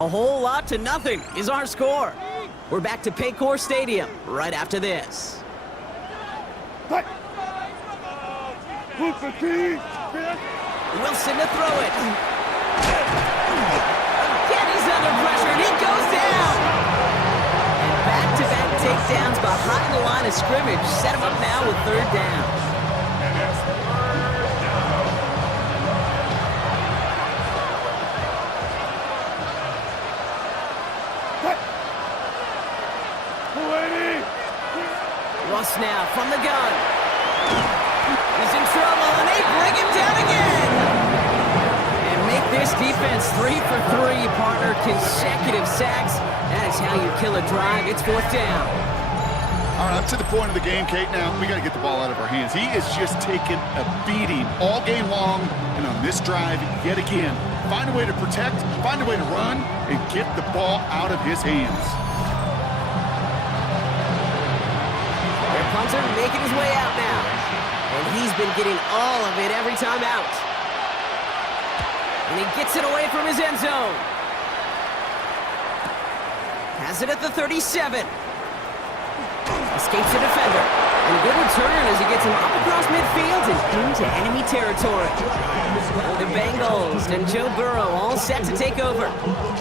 A whole lot to nothing is our score. We're back to Paycor Stadium right after this. Wilson to throw it. Again, he's under pressure, and he goes down. And back-to-back takedowns behind the line of scrimmage set him up now with third down. Russ now from the gun. He's in trouble, and they bring him down again. And make this defense 3 for 3, partner. Consecutive sacks. That is how you kill a drive. It's fourth down. All right, up to the point of the game, Kate. Now, we got to get the ball out of our hands. He is just taking a beating all game long. And on this drive, yet again, find a way to protect, find a way to run, and get the ball out of his hands. Punter making his way out now. And he's been getting all of it every time out. And he gets it away from his end zone. Has it at the 37. Escapes the defender. And a good return as he gets him up across midfield and into enemy territory. The Bengals and Joe Burrow all set to take over.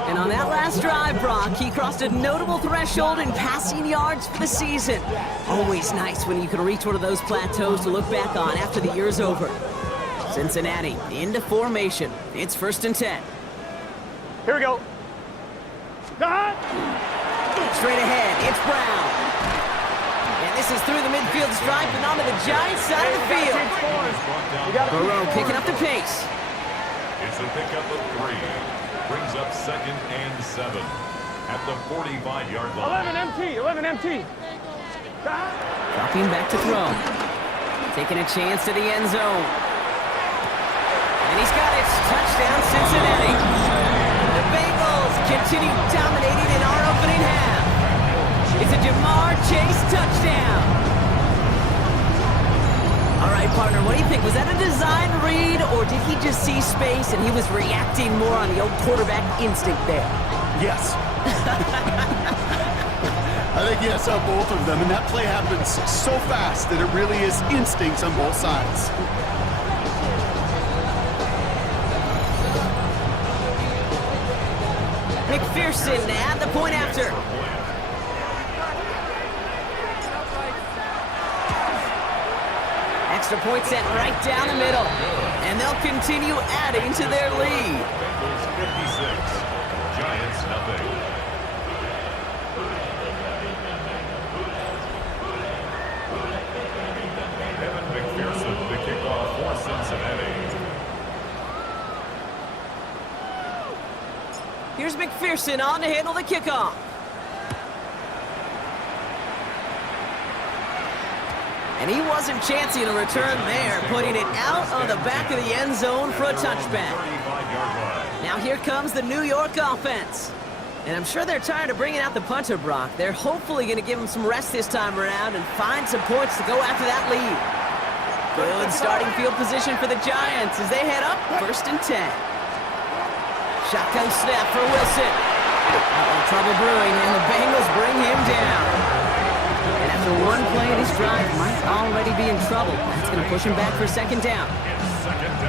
And on that last drive, Brock, he crossed a notable threshold in passing yards for the season. Always nice when you can reach one of those plateaus to look back on after the year's over. Cincinnati into formation. It's 1st and 10. Here we go. Straight ahead, it's Brown. And this is through the midfield stripe and onto the Giants side of the field. Burrow picking up the pace. It's a pickup of 3. Brings up 2nd and 7 at the 45-yard line. 11 MT. Dropping back to throw. Taking a chance to the end zone. And he's got it. Touchdown, Cincinnati. The Bengals continue dominating in our opening half. It's a Jamar Chase touchdown. All right, partner, what do you think? Was that a design read, or did he just see space and he was reacting more on the old quarterback instinct there? Yes. I think yes on both of them, and that play happens so fast that it really is instincts on both sides. McPherson to add the point after. Extra point set right down the middle. And they'll continue adding to their lead. Bengals 56, Giants nothing. Evan McPherson, the kickoff for Cincinnati. Here's McPherson on to handle the kickoff. And he wasn't chancing a return there, putting it out on the back of the end zone for a touchback. Now here comes the New York offense. And I'm sure they're tired of bringing out the punter, Brock. They're hopefully going to give him some rest this time around and find some points to go after that lead. Good starting field position for the Giants as they head up 1st and 10. Shotgun snap for Wilson. Trouble brewing, and the Bengals bring him down. And after one play, this drive might already be in trouble. That's going to push him back for 2nd down.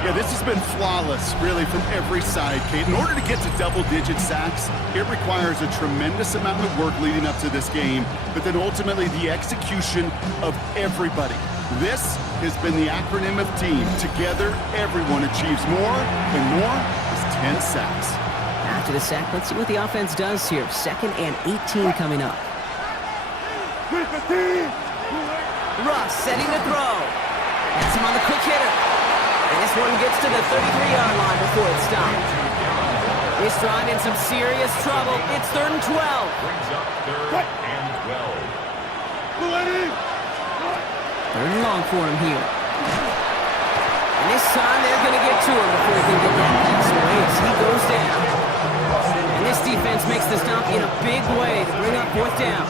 Yeah, this has been flawless, really, from every side, Kate. In order to get to double-digit sacks, it requires a tremendous amount of work leading up to this game, but then ultimately the execution of everybody. This has been the acronym of team. Together, everyone achieves more, and more is 10 sacks. After the sack, let's see what the offense does here. 2nd and 18 coming up. Russ setting the throw. That's him on the quick hitter. And this one gets to the 33-yard line before it's stopped. This drive in some serious trouble. It's 3rd and 12. Brings up 3rd and 12. 3rd and long for him here. And this time they're going to get to him before he can get that pass away as he goes down. And this defense makes the stop in a big way to bring up 4th down.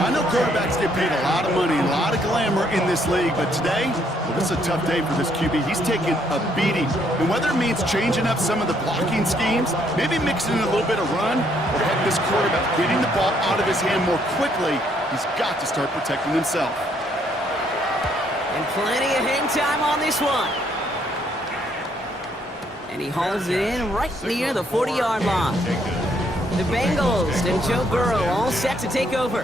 I know quarterbacks get paid a lot of money, a lot of glamour in this league, but today, well, this is a tough day for this QB. He's taking a beating. And whether it means changing up some of the blocking schemes, maybe mixing in a little bit of run, or heck, this quarterback getting the ball out of his hand more quickly, he's got to start protecting himself. And plenty of hang time on this one. And he hauls it in right near the 40-yard line. The Bengals and Joe Burrow all set to take over.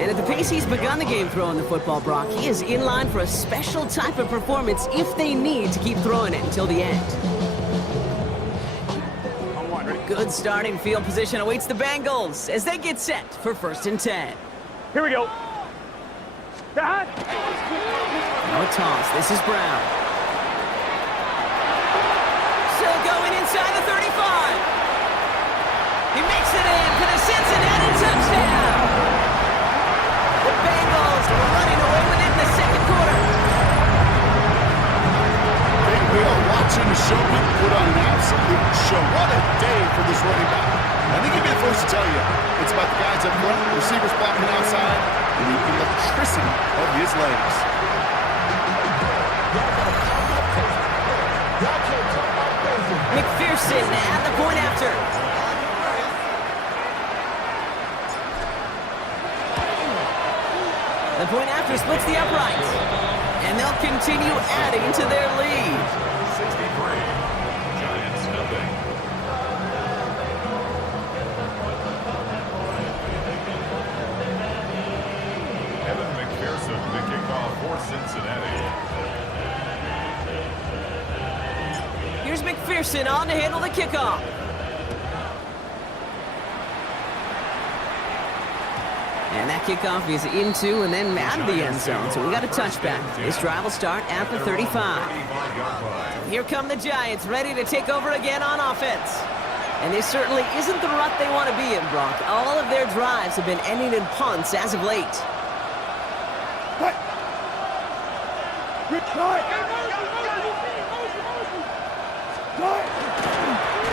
And at the pace he's begun the game throwing the football, Brock, he is in line for a special type of performance if they need to keep throwing it until the end. Good starting field position awaits the Bengals as they get set for 1st and 10. Here we go. No toss. This is Brown. Still going inside the 35. He makes it in for the Cincinnati touchdown. The Bengals running away with it in the second quarter. Hey, we are watching the show put on an absolute show. What a day for this running back. I think he'd be the first to tell you. It's about the guys up front, receivers blocking outside, and the electricity of his legs. McPherson at the point after. The point after splits the uprights. And they'll continue adding to their lead. 63. Giants nothing. Evan McPherson, the kickoff for Cincinnati. Here's McPherson on to handle the kickoff. And that kickoff is into and then out of the end zone. So we got a touchback. This drive will start at the 35. Here come the Giants, ready to take over again on offense. And this certainly isn't the rut they want to be in, Brock. All of their drives have been ending in punts as of late.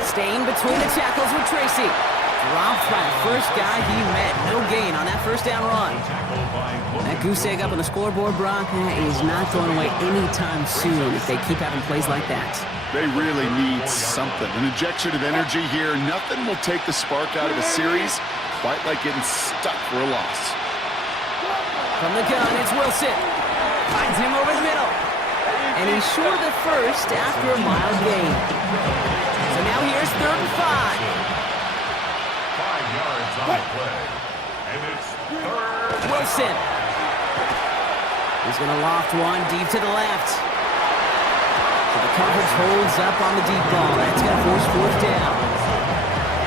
Staying between the tackles with Tracy. Dropped by the first guy he met. No gain on that first down run. That goose egg up on the scoreboard, Brock, is not going away anytime soon if they keep having plays like that. They really need something. An injection of energy here. Nothing will take the spark out of a series quite like getting stuck for a loss. From the gun, it's Wilson. Finds him over the middle. And he's short of the first after a mild gain. So now here's 3rd and 5. 5 yards on the play. And it's 3rd. Wilson. He's going to loft one deep to the left. So the coverage holds up on the deep ball. That's going to force 4th down.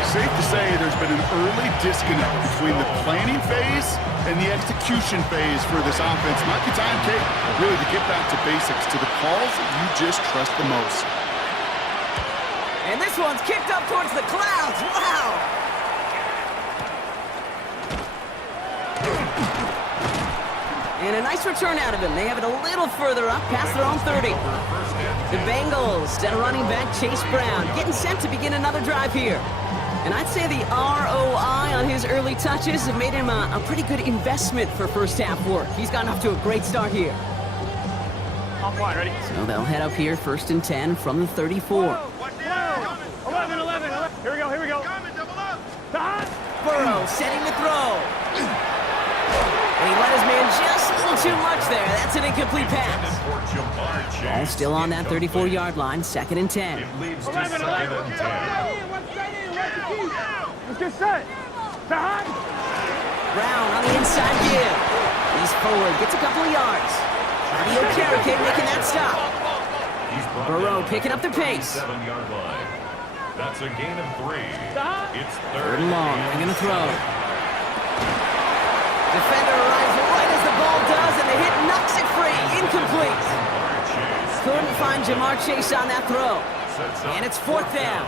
Safe to say there's been an early disconnect between the planning phase and the execution phase for this offense. Might be time, Kate, really to get back to basics, to the calls that you just trust the most. And this one's kicked up towards the clouds. Wow! And a nice return out of him. They have it a little further up, past their own 30. The Bengals, instead of running back Chase Brown, getting set to begin another drive here. And I'd say the ROI on his early touches have made him a pretty good investment for first half work. He's gotten off to a great start here. On point, ready? So they'll head up here 1st and 10 from the 34. 11. Here we go. Burrow setting the throw. And he let his man just a little too much there. That's an incomplete pass. Ball still on that 34-yard line, 2nd and 10. It leads to 2nd and 10. Let's get set. Brown on the inside give. He's forward, gets a couple of yards. Okereke making that stop. Burrow picking up the pace. 7-yard line. That's a gain of 3. It's 3rd 3rd and long. They're going to throw. Defender arrives right as the ball does, and the hit knocks it free. Incomplete. Couldn't find Jamar Chase on that throw. And it's 4th down.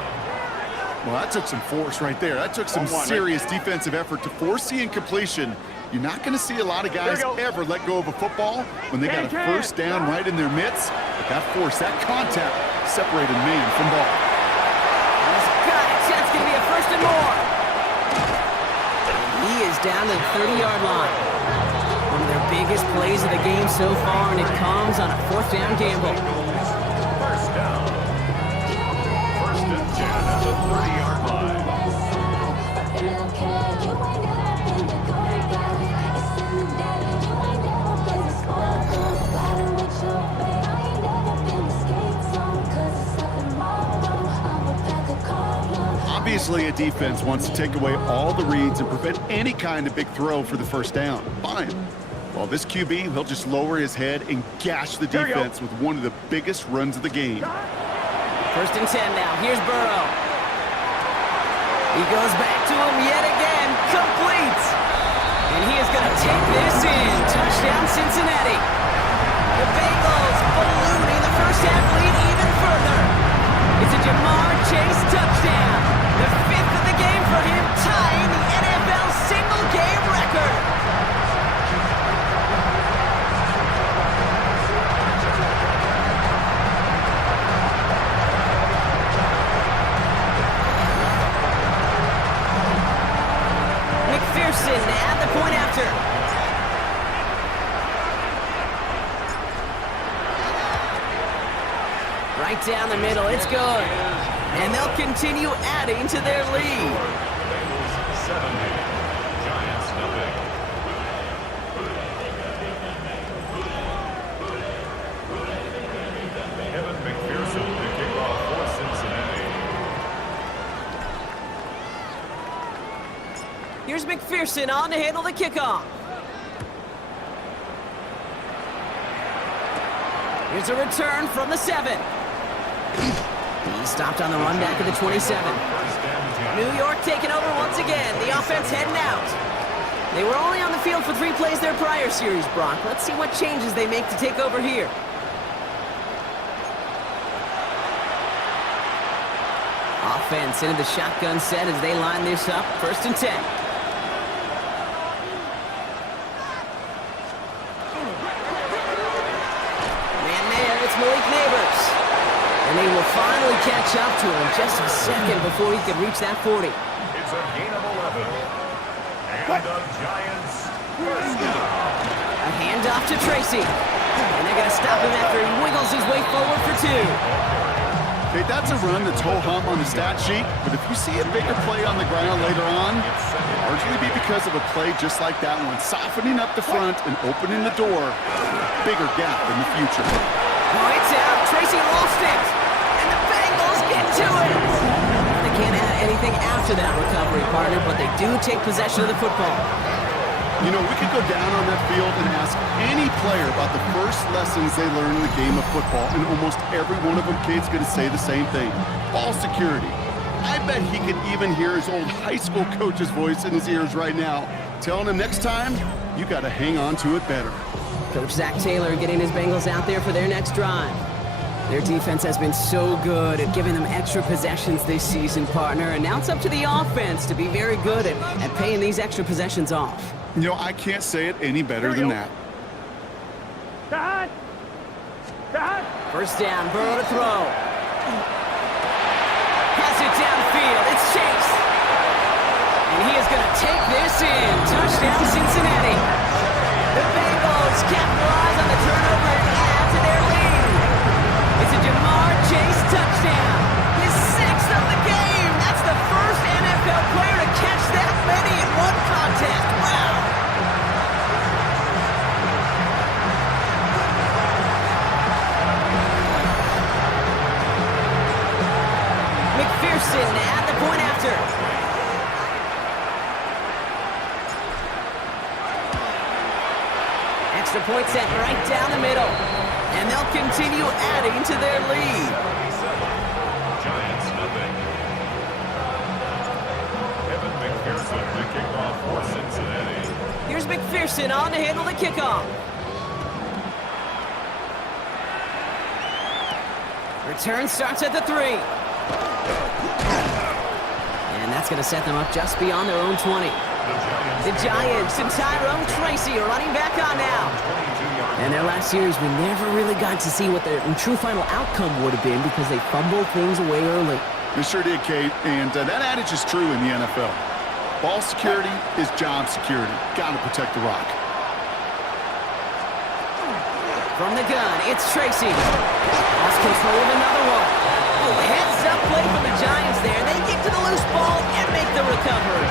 Well, that took some force right there. That took some serious defensive effort to force the incompletion. You're not going to see a lot of guys ever let go of a football when they got a first down right in their midst. But that force, that contact, separated man from ball. He's got it. That's going to be a 1st and more. He is down to the 30-yard line. biggest plays of the game so far, and it comes on a 4th down gamble. First down. First and 10 at the 30-yard line. Obviously, a defense wants to take away all the reads and prevent any kind of big throw for the first down. Fine. Well, this QB, he'll just lower his head and gash the defense with one of the biggest runs of the game. First and 10 now. Here's Burrow. He goes back to him yet again. Complete. And he is going to take this in. Touchdown, Cincinnati. The Bengals ballooning the first half lead even further. It's a Jamar Chase touchdown. The 5th of the game for him, tying the NFL single-game record. McPherson at the point after. Right down the middle, it's good. And they'll continue adding to their lead. Bengals 70. Giants nothing. Evan McPherson to kick off for Cincinnati. Here's McPherson on to handle the kickoff. Here's a return from the 7. He stopped on the run back at the 27. New York taking over once again. The offense heading out. They were only on the field for 3 plays their prior series, Brock. Let's see what changes they make to take over here. Offense into the shotgun set as they line this up. First and 10. And they will finally catch up to him just a second before he could reach that 40. It's a gain of 11. And the Giants first down. A handoff to Tracy. And they're going to stop him after he wiggles his way forward for 2. Okay, that's a run that's ho-hum on the stat sheet, but if you see a bigger play on the ground later on, it'll largely be because of a play just like that one, softening up the front and opening the door, bigger gap in the future. Oh, it's out. Tracy lost it. And the Bengals get to it. They can't add anything after that recovery, partner, but they do take possession of the football. You know, we could go down on that field and ask any player about the first lessons they learned in the game of football, and almost every one of them kid's going to say the same thing. Ball security. I bet he could even hear his old high school coach's voice in his ears right now, telling him next time, you got to hang on to it better. Coach Zach Taylor getting his Bengals out there for their next drive. Their defense has been so good at giving them extra possessions this season, partner, and now it's up to the offense to be very good at paying these extra possessions off. You know, I can't say it any better than that. First down, Burrow to throw. Pass it downfield, it's Chase. And he is going to take this in. Touchdown, Cincinnati. The Bengals capitalize on the turnover and add to their lead. It's a Jamar Chase touchdown. His 6th of the game. That's the first NFL player to catch that many in one contest. Wow. McPherson at the point after. Extra point set right down the middle. And they'll continue adding to their lead. Giants nothing. Evan McPherson to kick off for Cincinnati. Here's McPherson on to handle the kickoff. Return starts at the 3. And that's going to set them up just beyond their own 20. The Giants and Tyrone Tracy are running back on now. And their last series, we never really got to see what their true final outcome would have been because they fumbled things away early. They sure did, Kate, and that adage is true in the NFL. Ball security is job security. Got to protect the rock. From the gun, it's Tracy. Lost control of another one. Oh, heads-up play from the Giants there. They get to the loose ball and make the recovery.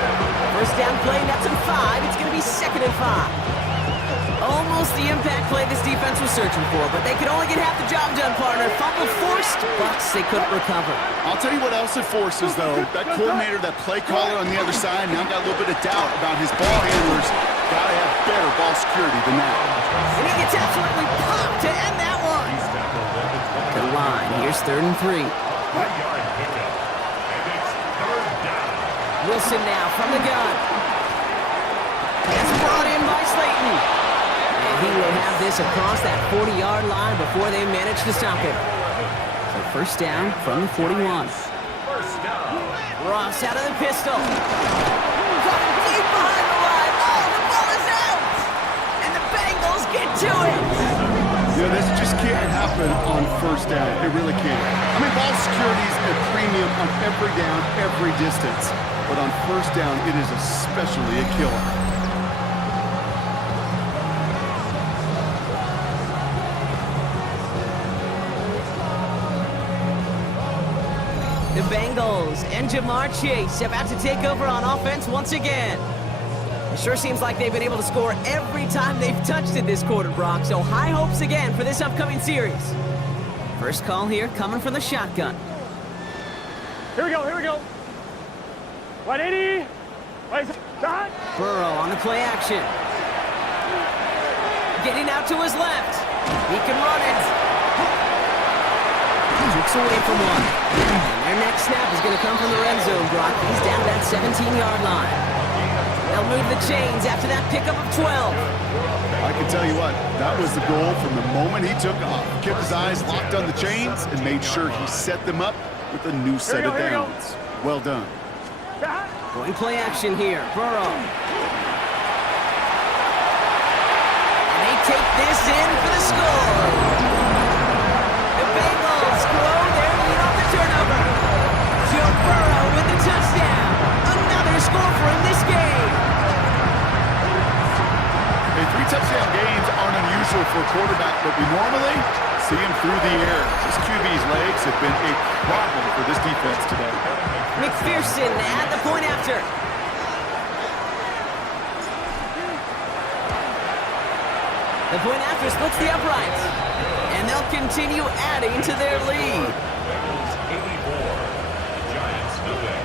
First down play, that's in 5. It's going to be 2nd and 5. Almost the impact play this defense was searching for, but they could only get half the job done, partner. Fumble forced, but they couldn't recover. I'll tell you what else it forces, though. That coordinator, that play caller on the other side, now got a little bit of doubt about his ball handlers. Got to have better ball security than that. And he gets absolutely popped to end that one. Good line. Here's 3rd and 3. Wilson now from the gun. It's brought in by Slayton. And he will have this across that 40-yard line before they manage to stop him. So first down from the 41. Ross out of the pistol. Got him deep behind the line. Oh, the ball is out. And the Bengals get to it. You know, this just can't happen on first down. It really can't. I mean, ball security is a premium on every down, every distance. But on first down, it is especially a killer. The Bengals and Jamar Chase about to take over on offense once again. It sure seems like they've been able to score every time they've touched it this quarter, Brock. So high hopes again for this upcoming series. First call here coming from the shotgun. Here we go, here we go. 180. Shot. Burrow on the play action. Getting out to his left. He can run it. Jukes away from one. And their next snap is going to come from the red zone, Brock. He's down that 17-yard line. They'll move the chains after that pickup of 12. I can tell you what, that was the goal from the moment he took off. Kept his eyes locked on the chains and made sure he set them up with a new set of downs. Well done. Going play action here. Burrow. And they take this in for the score. The Bengals grow their lead off the turnover. Joe Burrow with the touchdown. Another score for him this game. Hey, 3 touchdown games aren't unusual for a quarterback, but we normally see him through the air. This QB's legs have been a problem for this defense today. McPherson at the point after. The point after splits the uprights. And they'll continue adding to their lead. 84. Giants nothing.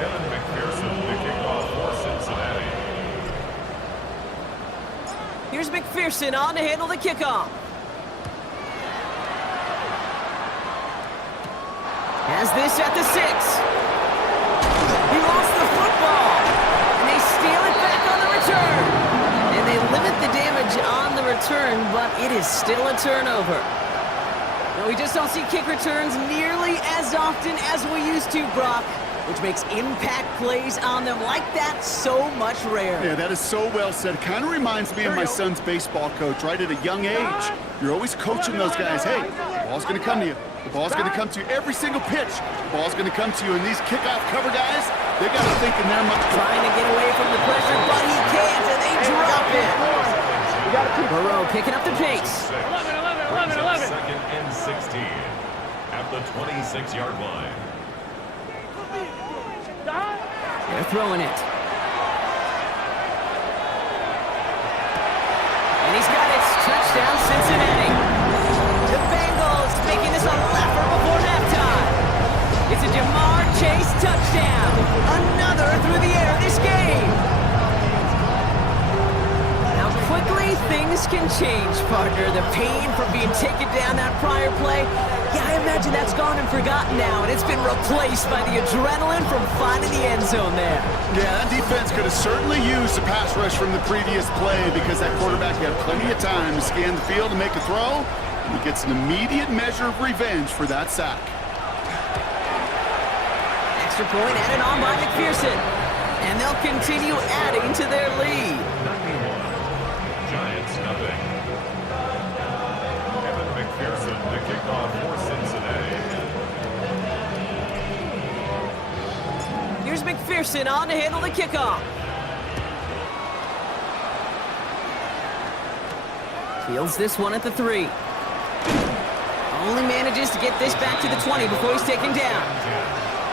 Evan McPherson to kick off for Cincinnati. Here's McPherson on to handle the kickoff. Has this at the 6. He lost the football. And they steal it back on the return. And they limit the damage on the return, but it is still a turnover. Now, we just don't see kick returns nearly as often as we used to, Brock, which makes impact plays on them like that so much rarer. Yeah, that is so well said. Kind of reminds me of my son's baseball coach, right? At a young age, you're always coaching those guys. Hey, the ball's going to come to you. The ball's going to come to you every single pitch. The ball's going to come to you. And these kickoff cover guys, they got to think in their mind. Trying to get away from the pressure, but he can't, and they drop it. Burrow picking up the pace. 11. 2nd and 16 at the 26-yard line. They're throwing it. And he's got it. Touchdown, Cincinnati. The Bengals making this a laugher before halftime. It's a Jamar Chase touchdown. Another through the air this game. How quickly things can change, partner. The pain from being taken down that prior play. Yeah, I imagine that's gone and forgotten now, and it's been replaced by the adrenaline from finding the end zone there. Yeah, that defense could have certainly used the pass rush from the previous play because that quarterback had plenty of time to scan the field and make a throw. And he gets an immediate measure of revenge for that sack. Extra point added on by McPherson. And they'll continue adding to their lead. 91. Giants nothing. Evan McPherson to kick off for Cincinnati. Here's McPherson on to handle the kickoff. Fields this one at the 3. Only manages to get this back to the 20 before he's taken down.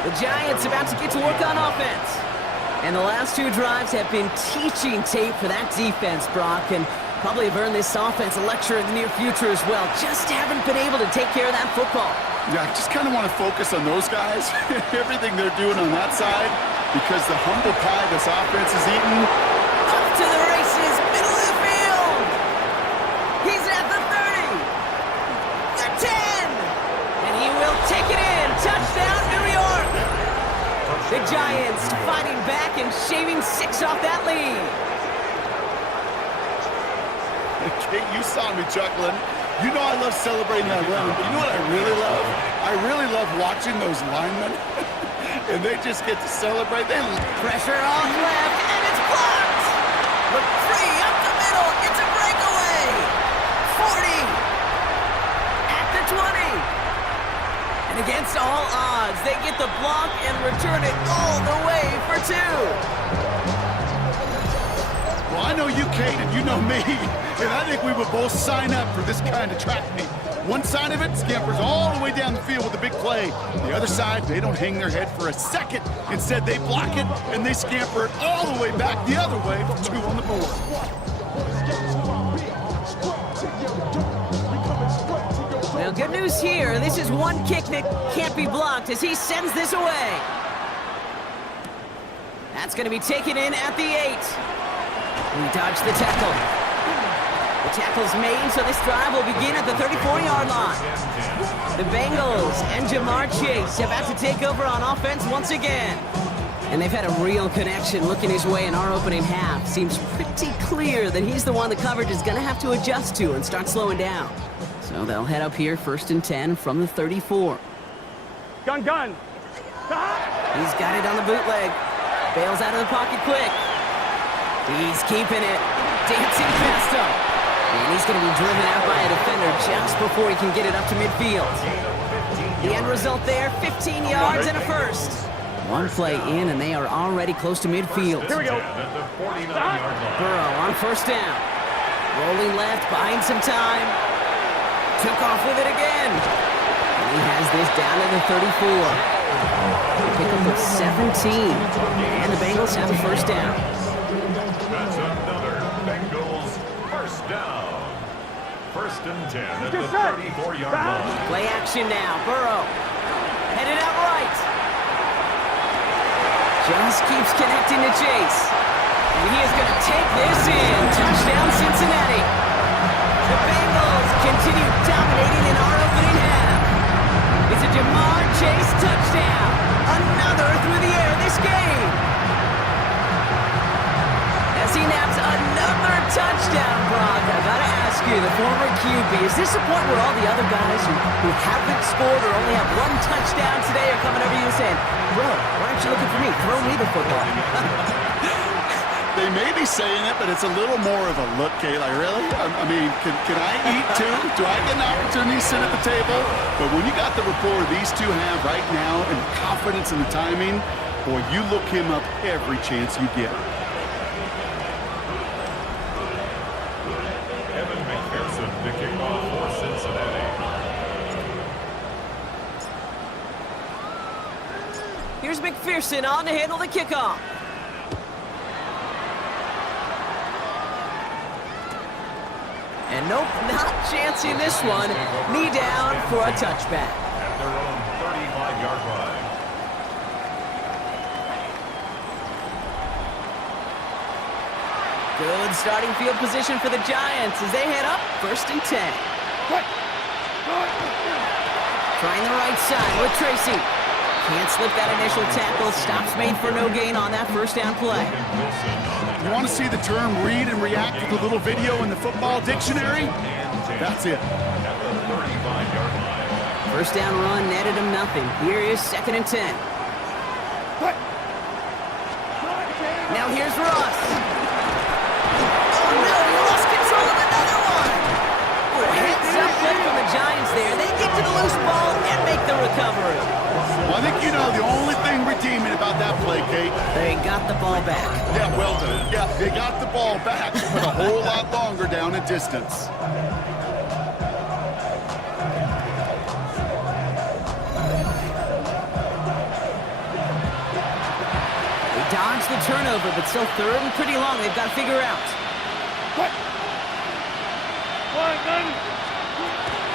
The Giants about to get to work on offense. And the last 2 drives have been teaching tape for that defense, Brock, and probably have earned this offense a lecture in the near future as well. Just haven't been able to take care of that football. Yeah, I just kind of want to focus on those guys, everything they're doing on that side, because the humble pie this offense is eating. Up to the races, middle of the field. He's at the 30, the 10, and he will take it in. Touchdown, New York. The Giants fighting back and shaving 6 off that lead. Kate, you saw me chuckling. You know I love celebrating that run, but you know what I really love? I really love watching those linemen, and they just get to celebrate. Pressure off left, and it's blocked! Look free, up the middle, it's a breakaway! 40! At the 20! And against all odds, they get the block and return it all the way for 2! Well, I know you, Kate, and you know me, and I think we would both sign up for this kind of track meet. One side of it scampers all the way down the field with a big play. The other side, they don't hang their head for a second. Instead, they block it, and they scamper it all the way back the other way for 2 on the board. Well, good news here. This is one kick that can't be blocked as he sends this away. That's going to be taken in at the 8. We dodge the tackle. The tackle's made, so this drive will begin at the 34-yard line. The Bengals and Jamar Chase about to take over on offense once again. And they've had a real connection looking his way in our opening half. Seems pretty clear that he's the one the coverage is going to have to adjust to and start slowing down. So they'll head up here 1st and 10 from the 34. Gun. He's got it on the bootleg. Bails out of the pocket quick. He's keeping it. Dancing past him. And he's going to be driven out by a defender just before he can get it up to midfield. The end result there, 15 yards and a first. One play in, and they are already close to midfield. Here we go. Burrow on 1st down. Rolling left, buying some time. Took off with it again. And he has this down to the 34. Pick up of 17. And the Bengals have a 1st down. That's another Bengals 1st down. 1st and 10 at the 34-yard line. Play action now. Burrow headed out right. Just keeps connecting to Chase. And he is going to take this in. Touchdown, Cincinnati. The Bengals continue dominating in our opening half. It's a Jamar Chase touchdown. Another through the air this game. As he naps another touchdown, Brock, I gotta ask you, the former QB, is this a point where all the other guys who haven't scored or only have 1 touchdown today are coming over to you and saying, bro, why aren't you looking for me? Throw me the football. They may be saying it, but it's a little more of a look, Kate. Like, really? I mean, can I eat too? Do I get an opportunity to sit at the table? But when you got the rapport these two have right now and the confidence in the timing, boy, you look him up every chance you get. The kickoff for Cincinnati. Here's McPherson on to handle the kickoff. And nope, not chancing this one. Knee down for a touchback. At their own 35-yard line. Good starting field position for the Giants as they head up 1st and 10. Trying the right side with Tracy. Can't slip that initial tackle. Stops made for no gain on that 1st down play. You want to see the term read and react with a little video in the football dictionary? That's it. At the 35-yard line. 1st down run netted him nothing. Here is 2nd and 10. Now here's Ross. Oh no, he lost control of another one. Heads up play from the Giants there. They get to the loose ball and make the recovery. One think you know the only thing redeeming about that play, Kate. They got the ball back. Yeah, well done. Yeah, they got the ball back, but a whole lot longer down in distance. They dodged the turnover, but still third and pretty long. They've got to figure out.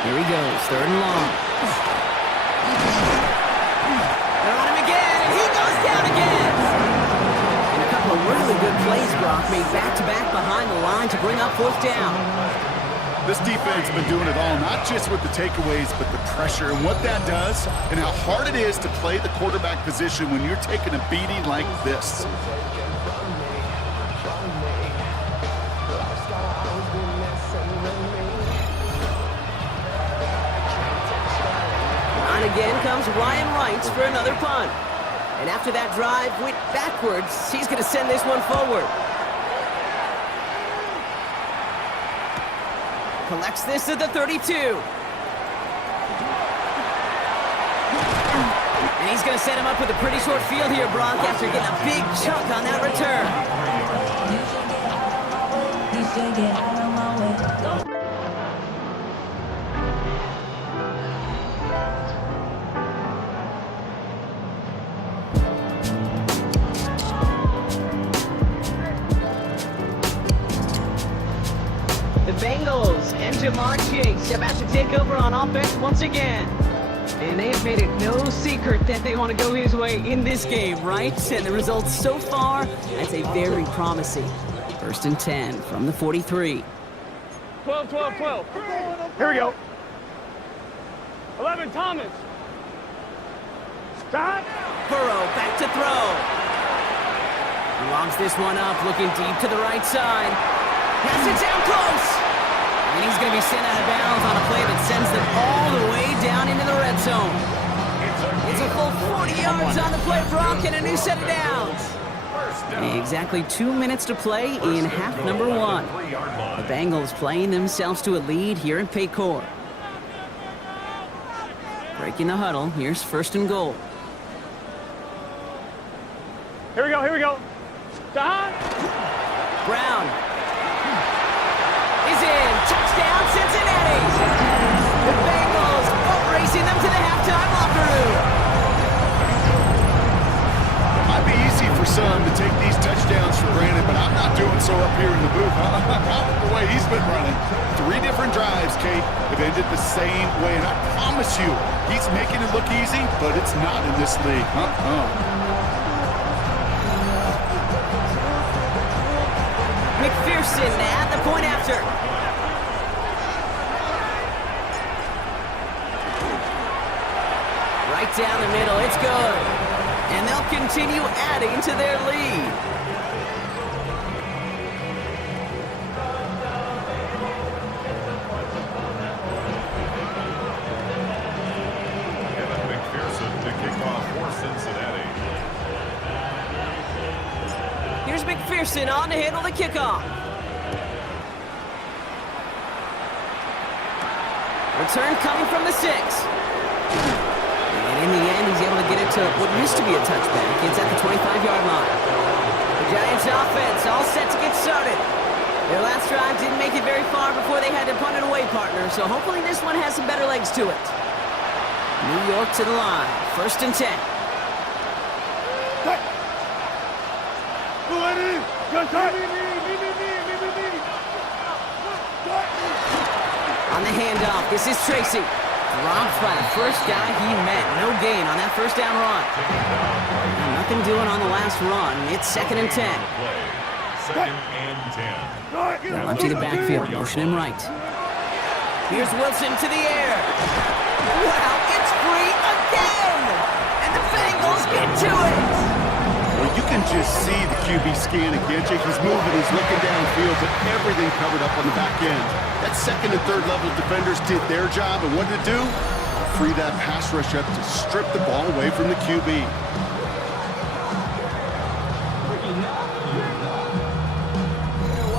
Here he goes, third and long. They're on him again, and he goes down again. And a couple of really good plays, Brock, made back-to-back behind the line to bring up fourth down. This defense has been doing it all, not just with the takeaways, but the pressure and what that does and how hard it is to play the quarterback position when you're taking a beating like this. On again comes Ryan Wright for another punt. And after that drive went backwards, he's going to send this one forward. Collects this at the 32. And he's going to set him up with a pretty short field here, Brock, after getting a big chunk on that return. The Bengals and Jamar Chase about to take over on offense once again. And they have made it no secret that they want to go his way in this game, right? And the results so far, I'd say very promising. First and 10 from the 43. 12, 12, 12. Here we go. 11, Thomas. Stop. Burrow back to throw. He longs this one up, looking deep to the right side. Pass it down close. And he's going to be sent out of bounds on a play that sends them all the way down into the red zone. It's a full 40 yards on the play, Brock, and a new set of downs. Exactly 2 minutes to play in half number one. The Bengals playing themselves to a lead here in Paycor. Breaking the huddle, here's first and goal. Here we go, here we go. Stop. Brown is in. Touchdown, Cincinnati. The Bengals racing them to the halftime locker room. It might be easy for some to take these touchdowns for granted, but I'm not doing so up here in the booth. The way he's been running. 3 different drives, Kate, have ended the same way. And I promise you, he's making it look easy, but it's not in this league. McPherson at the point after. Right down the middle, it's good. And they'll continue adding to their lead. Evan McPherson to kick off for Cincinnati. Here's McPherson on to handle the kickoff. Return coming from the 6. And in the end, he's able to get it to what used to be a touchback. It's at the 25-yard line. The Giants offense all set to get started. Their last drive didn't make it very far before they had to punt it away, partner, so hopefully this one has some better legs to it. New York to the line. First and 10. On the handoff, this is Tracy. Dropped by the first guy he met. No gain on that first down run. And nothing doing on the last run. It's second and 10. Second and 10. Now empty the backfield, motion him right. Here's Wilson to the air. Wow, it's free again! And the Bengals get to it! Well, you can just see the QB scanning, can't you? He's moving, he's looking downfield, but everything covered up on the back end. That second and third level defenders did their job, and what did it do? Free that pass rush up to strip the ball away from the QB.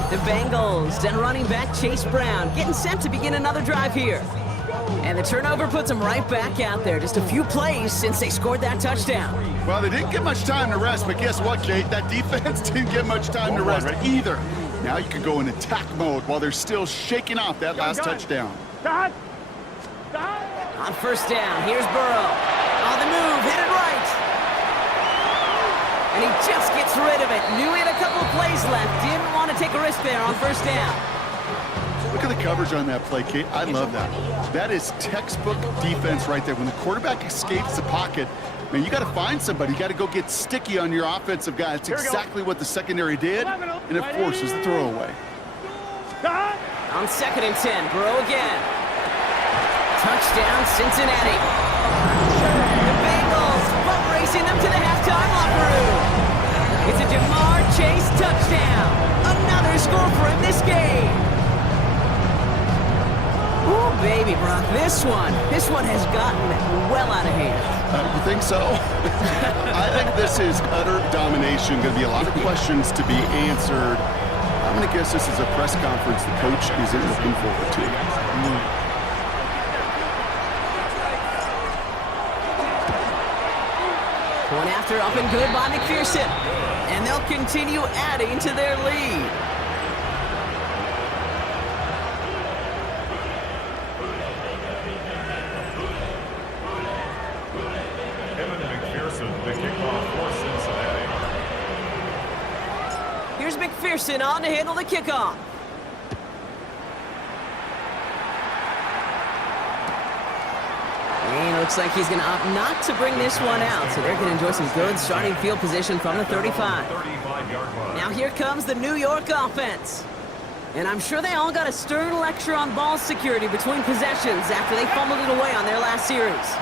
The Bengals and running back Chase Brown getting set to begin another drive here. And the turnover puts them right back out there. Just a few plays since they scored that touchdown. Well, they didn't get much time to rest, but guess what, Kate? That defense didn't get much time to rest either. Now you can go in attack mode while they're still shaking off that last touchdown. On first down, here's Burrow. On the move, hit it right. And he just gets rid of it. Knew he had a couple of plays left. Didn't want to take a risk there on first down. Look at the coverage on that play, Kate. I love that. That is textbook defense right there. When the quarterback escapes the pocket, man, you got to find somebody. You got to go get sticky on your offensive guy. That's exactly what the secondary did, and it forces the throwaway. On 2nd and 10, Burrow again. Touchdown, Cincinnati. The Bengals butt racing them to the halftime locker room. It's a Jamar Chase touchdown. Another score for him this game. Ooh, baby, Brock, this one has gotten well out of hand. You think so? I think this is utter domination. Going to be a lot of questions to be answered. I'm going to guess this is a press conference the coach isn't looking forward to. One after up and good by McPherson. And they'll continue adding to their lead. The kickoff for Cincinnati. Here's McPherson on to handle the kickoff. And it looks like he's going to opt not to bring this one out, so they're going to enjoy some good starting field position from the 35. Now here comes the New York offense. And I'm sure they all got a stern lecture on ball security between possessions after they fumbled it away on their last series.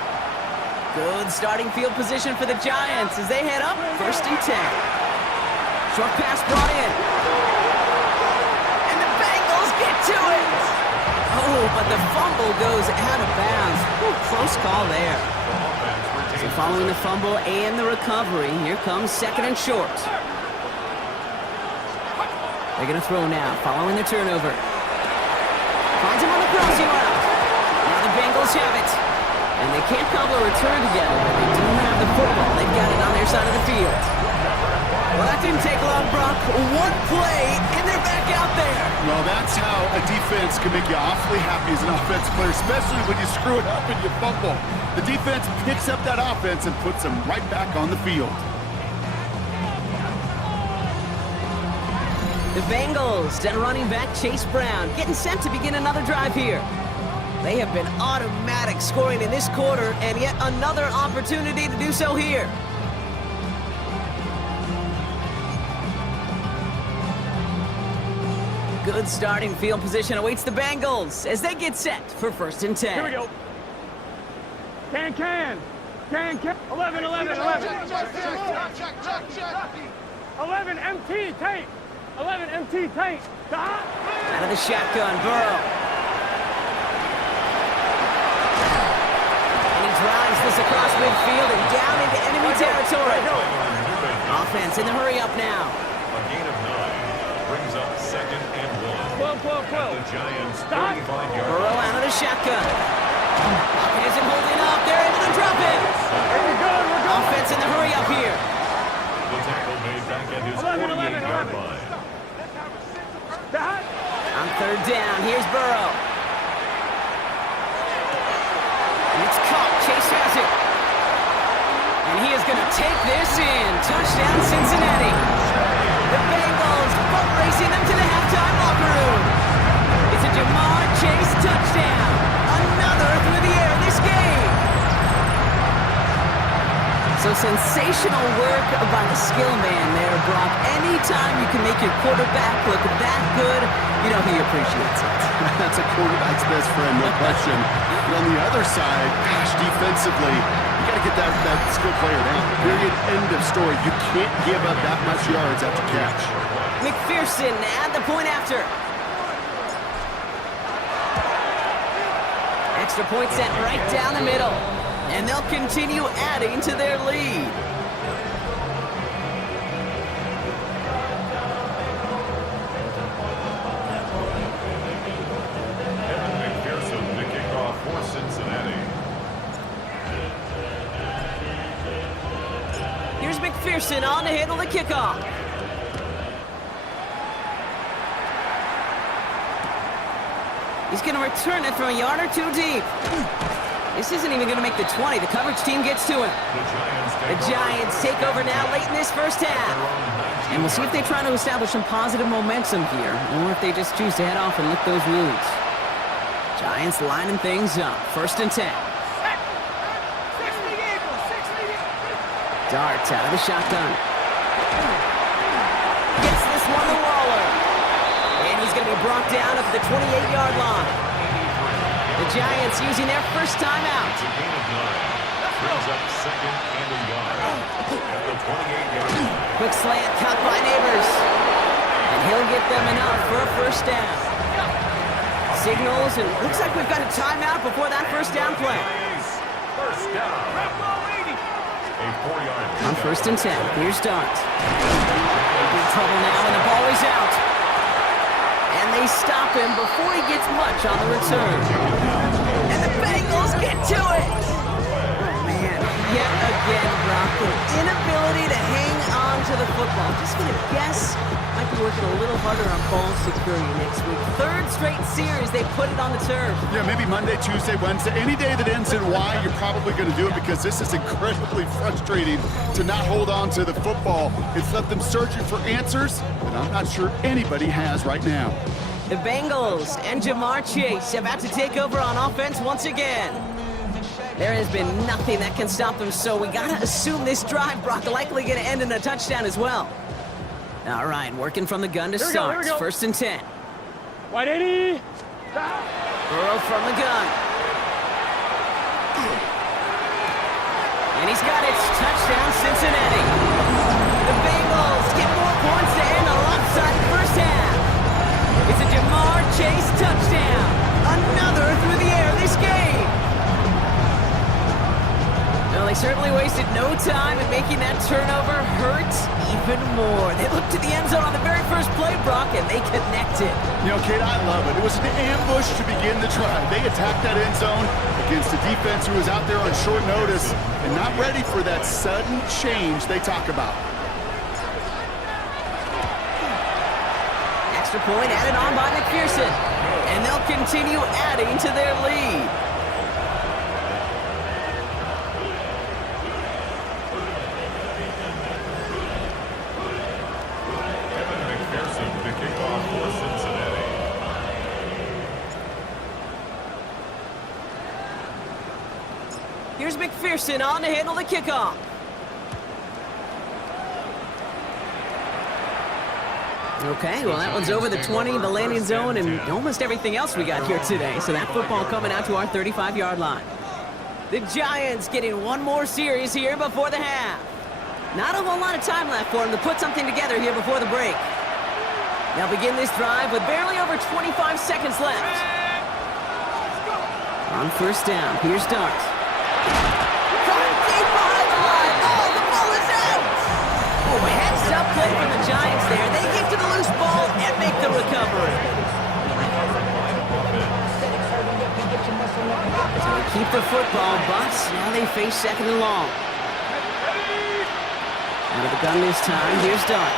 Good starting field position for the Giants as they head up 1st and 10. Short pass brought in. And the Bengals get to it. Oh, but the fumble goes out of bounds. Ooh, close call there. So following the fumble and the recovery, here comes 2nd and short. They're going to throw now, following the turnover. Finds him on the crossing route. Now the Bengals have it. And they can't cobble a return together, but they do have the football. They've got it on their side of the field. Well, that didn't take long, Brock. One play, and they're back out there. Well, that's how a defense can make you awfully happy as an offensive player, especially when you screw it up and you fumble. The defense picks up that offense and puts them right back on the field. The Bengals and running back Chase Brown getting set to begin another drive here. They have been automatic scoring in this quarter, and yet another opportunity to do so here. Good starting field position awaits the Bengals as they get set for 1st and 10. Here we go. Can. 11. 11 MT tank. 11 MT tank. Out of the shotgun, Burrow. Drives this across midfield and down into enemy territory. Offense in the hurry up now. A gain of 9 brings up 2nd and 1. 12. At the Giants' 35-yard Burrow line. out of the shotgun. Offense isn't holding up. They're able to drop it. We're going. Offense in the hurry up here. The tackle made back at his 48-yard line. On 3rd down, here's Burrow. It's caught. Chase has it. And he is going to take this in. Touchdown, Cincinnati. The Bengals butt racing them to the halftime locker room. It's a Jamar Chase touchdown. Another through the air this game. So sensational work by the skill man there, Brock. Anytime you can make your quarterback look that good, you know he appreciates it. That's a quarterback's best friend, no question. But on the other side, gosh, defensively, you got to get that skill player down. Period. End of story. You can't give up that much yards after catch. McPherson at the point after. Extra point set right down the middle. And they'll continue adding to their lead. McPherson, the kickoff for McPherson on to handle the kickoff. He's going to return it from a yard or two deep. This isn't even going to make the 20. The coverage team gets to him. The Giants take over now late in this first half. And we'll see if they try to establish some positive momentum here, or if they just choose to head off and lick those wounds. Giants lining things up. 1st and 10. Dart out of the shotgun. Gets this one to Waller. And he's going to be brought down at the 28-yard line. The Giants using their first timeout. Brings up 2nd and a yard at the 28-yard line. Quick slant cut by Neighbors. And he'll get them enough for a first down. Signals, and looks like we've got a timeout before that first down play. First down. A 4-yard. On 1st and 10, here's Dart. Big trouble now, and the ball is out. And they stop him before he gets much on the return. And the Bengals get to it! Oh, man. Yet again, Brock, an inability to hang on to the football. Just gonna guess might be working a little harder on ball security next week. 3rd straight series they put it on the turf. Yeah, maybe Monday, Tuesday, Wednesday. Any day that ends in Y, you're probably going to do it because this is incredibly frustrating to not hold on to the football. It's left them searching for answers that I'm not sure anybody has right now. The Bengals and Jamar Chase about to take over on offense once again. There has been nothing that can stop them, so we got to assume this drive, Brock, likely going to end in a touchdown as well. All right, working from the gun to start. 1st and 10. White 80. Burrow from the gun. And he's got it. Touchdown, Cincinnati. The Bengals get more points to end a lopsided first half. It's a Jamar Chase touchdown. Another through the air this game. Well, they certainly wasted no time in making that turnover hurt even more. They looked to the end zone on the very first play, Brock, and they connected. You know, Kate, I love it. It was an ambush to begin the drive. They attacked that end zone against a defense who was out there on short notice and not ready for that sudden change they talk about. Extra point added on by McPherson, and they'll continue adding to their lead. Here's McPherson on to handle the kickoff. Okay, well, that one's over the 20, the landing zone, and almost everything else we got here today. So that football coming out to our 35-yard line. The Giants getting one more series here before the half. Not a whole lot of time left for them to put something together here before the break. They'll begin this drive with barely over 25 seconds left. On 1st down, here's Dart. Deep behind the line. Oh, the ball is out! Oh, heads up play from the Giants there. They get to the loose ball and make the recovery. So they keep the football, but now they face 2nd and long. Out of the gun this time, here's Dart.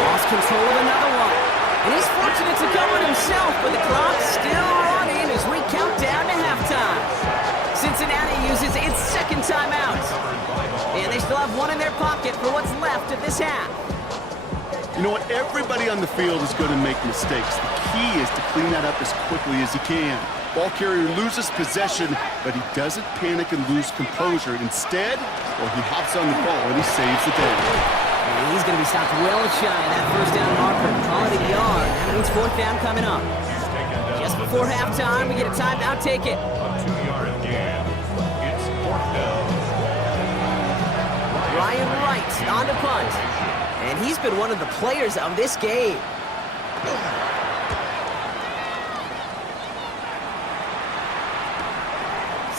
Lost control of another one. And he's fortunate to cover it himself, but the clock's still running as we count down to halftime. Cincinnati uses its 2nd timeout. And they still have one in their pocket for what's left of this half. You know what? Everybody on the field is going to make mistakes. The key is to clean that up as quickly as he can. Ball carrier loses possession, but he doesn't panic and lose composure. Instead, well, he hops on the ball and he saves the day. And he's going to be stopped well shy of that first down marker. Call it a yard. That means 4th down coming up. Just before halftime, we get a timeout. Take it. A 2-yard gain. It's 4th down. Ryan Wright on to punt. And he's been one of the players of this game.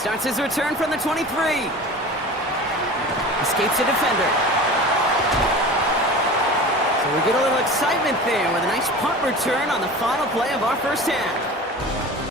Starts his return from the 23. Escapes a defender. So we get a little excitement there with a nice punt return on the final play of our first half.